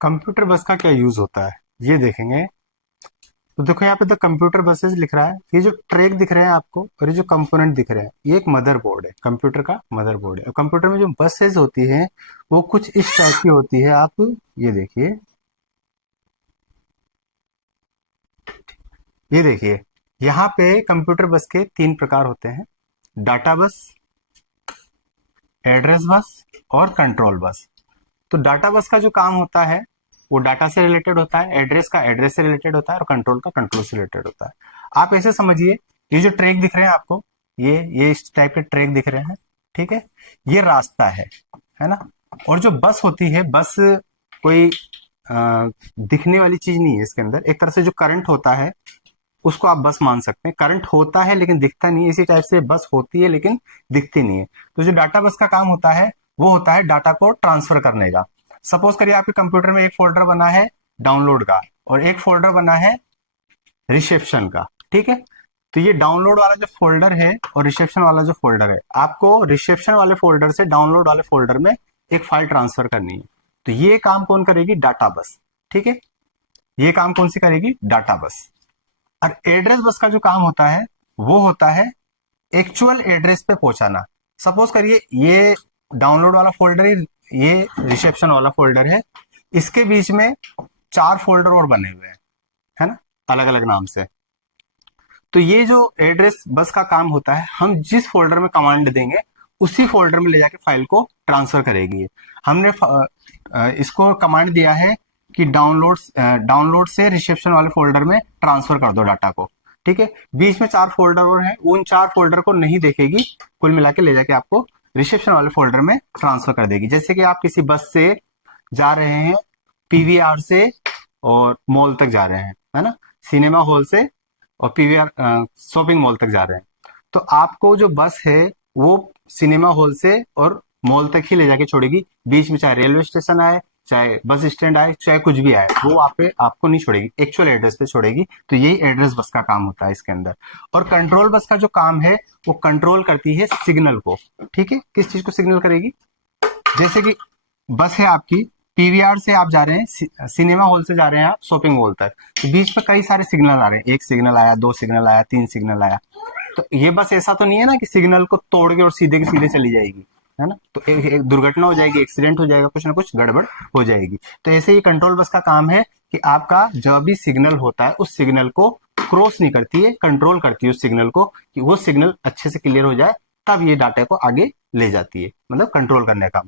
Computer बस का क्या यूज होता है ये देखेंगे। तो देखो यहाँ पे द कंप्यूटर बसेस लिख रहा है। ये जो ट्रैक दिख रहे हैं आपको और ये जो कंपोनेंट दिख रहे हैं ये एक मदरबोर्ड है, कंप्यूटर का मदरबोर्ड है। और कंप्यूटर में जो बसेस होती हैं वो कुछ इस टाइप की होती है। आप ये देखिए, ये देखिए यहाँ पे कंप्यूटर बस के तीन प्रकार होते हैं: डाटा बस, एड्रेस बस और कंट्रोल बस। तो डाटा बस का जो काम होता है वो डाटा से रिलेटेड होता है, एड्रेस का एड्रेस से रिलेटेड होता है और कंट्रोल का कंट्रोल से रिलेटेड होता है। आप ऐसे समझिए, ये जो ट्रैक दिख रहे हैं आपको, ये इस टाइप के ट्रैक दिख रहे हैं, ठीक है, ये रास्ता है ना। और जो बस होती है, बस कोई दिखने वाली चीज नहीं है। इसके अंदर एक तरह से जो करंट होता है उसको आप बस मान सकते हैं। करंट होता है लेकिन दिखता नहीं है, इसी टाइप से बस होती है लेकिन दिखती नहीं है। तो जो डाटा बस का काम होता है वो होता है डाटा को ट्रांसफर करने का। सपोज करिए आपके कंप्यूटर में एक फोल्डर बना है डाउनलोड का और एक फोल्डर बना है रिसेप्शन का, ठीक है। तो ये डाउनलोड वाला जो फोल्डर है और रिसेप्शन वाला जो फोल्डर है, आपको रिसेप्शन वाले फोल्डर से डाउनलोड वाले फोल्डर में एक फाइल ट्रांसफर करनी है। तो ये काम कौन करेगी? डाटा बस, ठीक है। ये काम कौन सी करेगी? डाटा बस। और एड्रेस बस का जो काम होता है वो होता है एक्चुअल एड्रेस पे पहुंचाना। सपोज करिए ये डाउनलोड वाला फोल्डर है, ये रिसेप्शन वाला फोल्डर है, इसके बीच में चार फोल्डर और बने हुए हैं, है ना, अलग अलग नाम से। तो ये जो एड्रेस बस का काम होता है, हम जिस फोल्डर में कमांड देंगे उसी फोल्डर में ले जाके फाइल को ट्रांसफर करेगी ये। हमने इसको कमांड दिया है कि डाउनलोड से रिसेप्शन वाले फोल्डर में ट्रांसफर कर दो डाटा को, ठीक है। बीच में चार फोल्डर और हैं, उन चार फोल्डर को नहीं देखेगी, कुल मिला के ले जाके आपको रिसेप्शन वाले फोल्डर में ट्रांसफर कर देगी। जैसे कि आप किसी बस से जा रहे हैं, पीवीआर से और मॉल तक जा रहे हैं, है ना, सिनेमा हॉल से और पीवीआर शॉपिंग मॉल तक जा रहे हैं। तो आपको जो बस है वो सिनेमा हॉल से और मॉल तक ही ले जाके छोड़ेगी। बीच में चाहे रेलवे स्टेशन आए, चाहे बस स्टैंड आए, चाहे कुछ भी आए, वो आपको नहीं छोड़ेगी, एक्चुअल एड्रेस पे छोड़ेगी। तो यही एड्रेस बस का काम होता है इसके अंदर। और कंट्रोल बस का जो काम है वो कंट्रोल करती है सिग्नल को, ठीक है। किस चीज को सिग्नल करेगी? जैसे कि बस है आपकी, पीवीआर से आप जा रहे हैं, सिनेमा हॉल से जा रहे हैं आप शॉपिंग मॉल तक, तो बीच में कई सारे सिग्नल आ रहे हैं, एक सिग्नल आया, दो सिग्नल आया, तीन सिग्नल आया। तो ये बस ऐसा तो नहीं है ना कि सिग्नल को तोड़ के और सीधे के सीधे चली जाएगी, है ना। तो एक दुर्घटना हो जाएगी, एक्सीडेंट हो जाएगा, कुछ ना कुछ गड़बड़ हो जाएगी। तो ऐसे ही कंट्रोल बस का काम है कि आपका जब भी सिग्नल होता है उस सिग्नल को क्रॉस नहीं करती है, कंट्रोल करती है उस सिग्नल को, कि वो सिग्नल अच्छे से क्लियर हो जाए, तब ये डाटा को आगे ले जाती है, मतलब कंट्रोल करने का।